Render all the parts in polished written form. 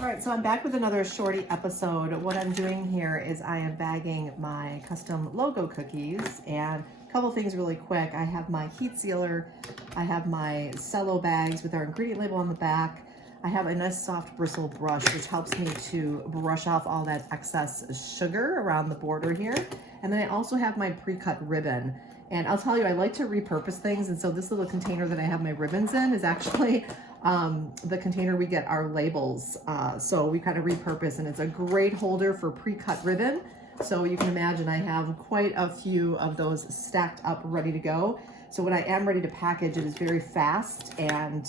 All right, so I'm back with another shorty episode. What I'm doing here is I am bagging my custom logo cookies, and a couple things really quick. I have my heat sealer, I have my cello bags with our ingredient label on the back. I have a nice soft bristle brush, which helps me to brush off all that excess sugar around the border here. And then I also have my pre-cut ribbon. And I'll tell you, I like to repurpose things. And so this little container that I have my ribbons in is actually the container we get our labels. So we kind of repurpose, and it's a great holder for pre-cut ribbon. So you can imagine I have quite a few of those stacked up ready to go. So when I am ready to package, it is very fast and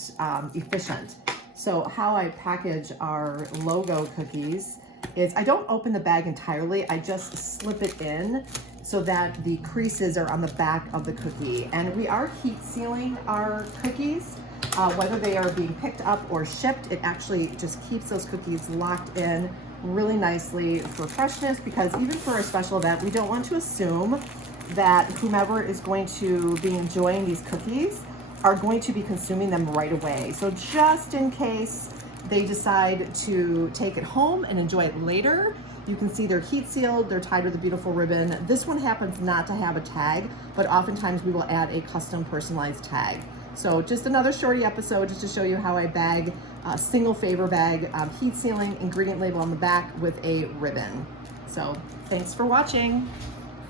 efficient. So how I package our logo cookies is I don't open the bag entirely. I just slip it in so that the creases are on the back of the cookie. And we are heat sealing our cookies. Whether they are being picked up or shipped, it actually just keeps those cookies locked in really nicely for freshness, because even for a special event, we don't want to assume that whomever is going to be enjoying these cookies are going to be consuming them right away. So just in case they decide to take it home and enjoy it later, you can see they're heat sealed, they're tied with a beautiful ribbon. This one happens not to have a tag, but oftentimes we will add a custom personalized tag. So just another shorty episode just to show you how I bag a single favor bag, heat sealing, ingredient label on the back with a ribbon. So thanks for watching.